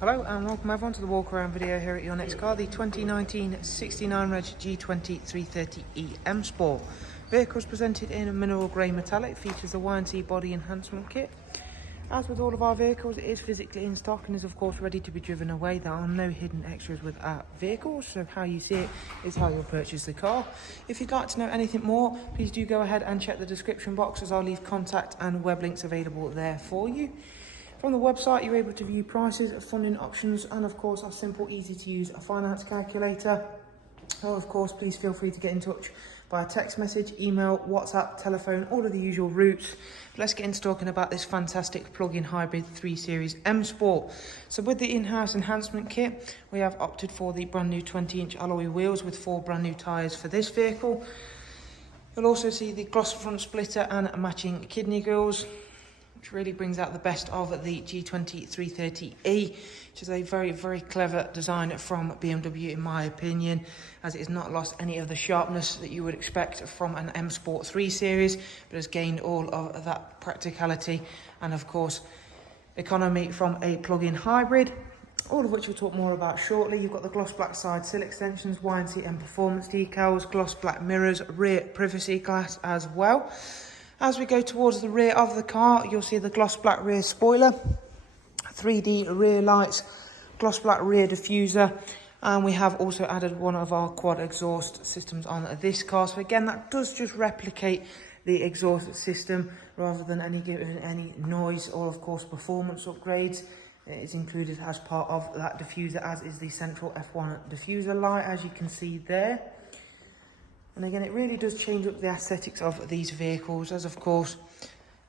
Hello and welcome everyone to the walk around video here at your next car, the 2019 69 Reg G20 330e M Sport. Vehicle is presented in a mineral grey metallic, features the Y&T body enhancement kit. As with all of our vehicles, it is physically in stock and is of course ready to be driven away. There are no hidden extras with our vehicles, so how you see it is how you'll purchase the car. If you'd like to know anything more, please do go ahead and check the description box, as I'll leave contact and web links available there for you. From the website, you're able to view prices, funding options, and of course our simple, easy to use finance calculator. So of course, please feel free to get in touch via text message, email, WhatsApp, telephone, all of the usual routes. Let's get into talking about this fantastic plug-in hybrid 3 Series M Sport. So with the in-house enhancement kit, we have opted for the brand new 20-inch alloy wheels with 4 brand new tyres for this vehicle. You'll also see the gloss front splitter and matching kidney grills, which really brings out the best of the G20 330e, which is a very, very clever design from BMW in my opinion, as it has not lost any of the sharpness that you would expect from an M Sport 3 Series, but has gained all of that practicality and of course economy from a plug-in hybrid, all of which we'll talk more about shortly. You've got the gloss black side sill extensions, Y&T and performance decals, gloss black mirrors, rear privacy glass as well. As we go towards the rear of the car, you'll see the gloss black rear spoiler, 3D rear lights, gloss black rear diffuser, and we have also added one of our quad exhaust systems on this car. So again, that does just replicate the exhaust system rather than any noise or of course performance upgrades. It is included as part of that diffuser, as is the central F1 diffuser light, as you can see there. And again, it really does change up the aesthetics of these vehicles, as of course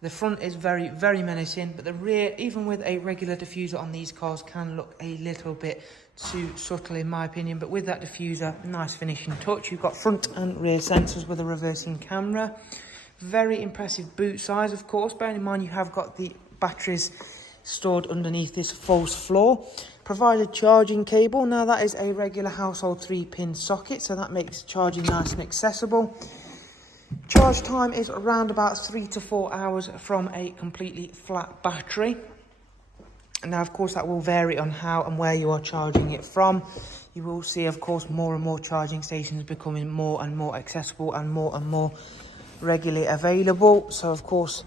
the front is very, very menacing, but the rear, even with a regular diffuser on these cars, can look a little bit too subtle in my opinion. But with that diffuser, nice finishing touch. You've got front and rear sensors with a reversing camera. Very impressive boot size, of course, bearing in mind you have got the batteries stored underneath this false floor. Provided charging cable. Now that is a regular household 3-pin socket, so that makes charging nice and accessible. Charge time is around about 3 to 4 hours from a completely flat battery. And now of course that will vary on how and where you are charging it from. You will see of course more and more charging stations becoming more and more accessible and more regularly available. So of course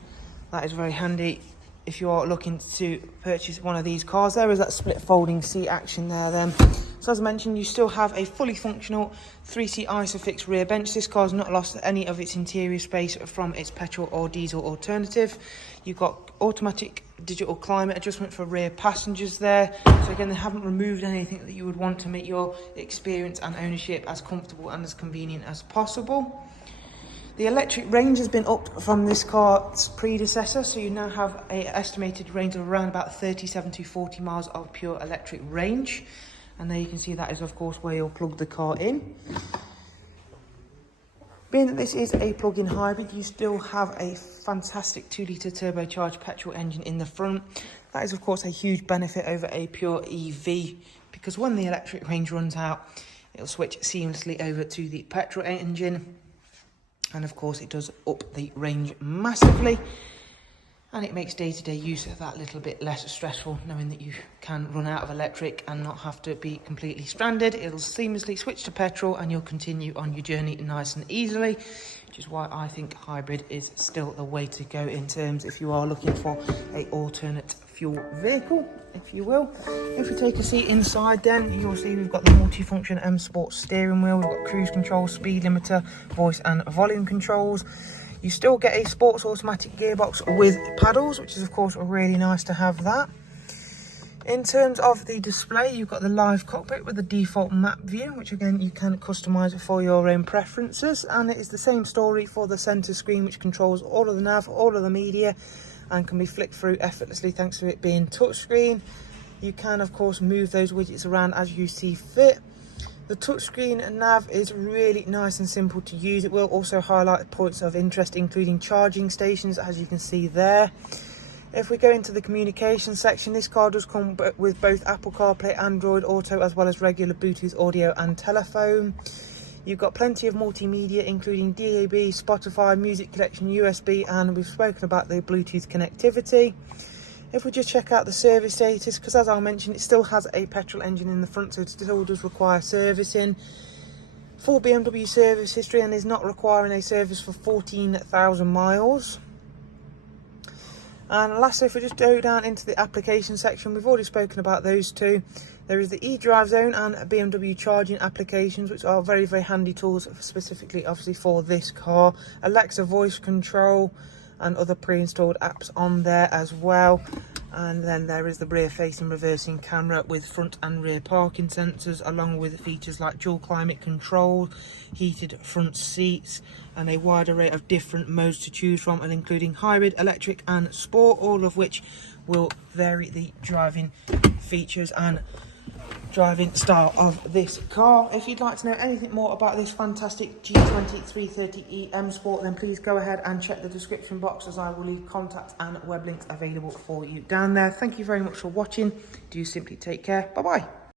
that is very handy if you are looking to purchase one of these cars. There is that split folding seat action there then. So as I mentioned, you still have a fully functional 3-seat ISOFIX rear bench. This car has not lost any of its interior space from its petrol or diesel alternative. You've got automatic digital climate adjustment for rear passengers there. So again, they haven't removed anything that you would want to make your experience and ownership as comfortable and as convenient as possible. The electric range has been upped from this car's predecessor, so you now have an estimated range of around about 37 to 40 miles of pure electric range. And there you can see that is of course where you'll plug the car in. Being that this is a plug-in hybrid, you still have a fantastic 2-litre turbocharged petrol engine in the front. That is of course a huge benefit over a pure EV, because when the electric range runs out, it'll switch seamlessly over to the petrol engine. And of course it does up the range massively, and it makes day-to-day use of that little bit less stressful, knowing that you can run out of electric and not have to be completely stranded. It'll seamlessly switch to petrol and you'll continue on your journey nice and easily, which is why I think hybrid is still the way to go in terms if you are looking for an alternate fuel vehicle, if you will. If we take a seat inside, then you'll see we've got the multifunction M Sport steering wheel. We've got cruise control, speed limiter, voice and volume controls. You still get a sports automatic gearbox with paddles, which is of course really nice to have that. In terms of the display, you've got the live cockpit with the default map view, which again you can customise for your own preferences. And it is the same story for the centre screen, which controls all of the nav, all of the media, and can be flicked through effortlessly thanks to it being touchscreen. You can of course move those widgets around as you see fit. The touchscreen nav is really nice and simple to use. It will also highlight points of interest, including charging stations, as you can see there. If we go into the communication section, this car does come with both Apple CarPlay, Android Auto, as well as regular Bluetooth audio and telephone. You've got plenty of multimedia, including DAB, Spotify, music collection, USB, and we've spoken about the Bluetooth connectivity. If we just check out the service status, because as I mentioned, it still has a petrol engine in the front, so it still does require servicing. Full BMW service history, and is not requiring a service for 14,000 miles. And lastly, if we just go down into the application section, we've already spoken about those two. There is the eDrive Zone and BMW charging applications, which are very, very handy tools, specifically obviously for this car. Alexa voice control and other pre-installed apps on there as well. And then there is the rear facing reversing camera with front and rear parking sensors, along with features like dual climate control, heated front seats, and a wide array of different modes to choose from, and including hybrid, electric and sport, all of which will vary the driving features and driving style of this car. If you'd like to know anything more about this fantastic G20 330e M Sport, then please go ahead and check the description box, as I will leave contact and web links available for you down there. Thank you very much for watching. Do simply take care. Bye bye.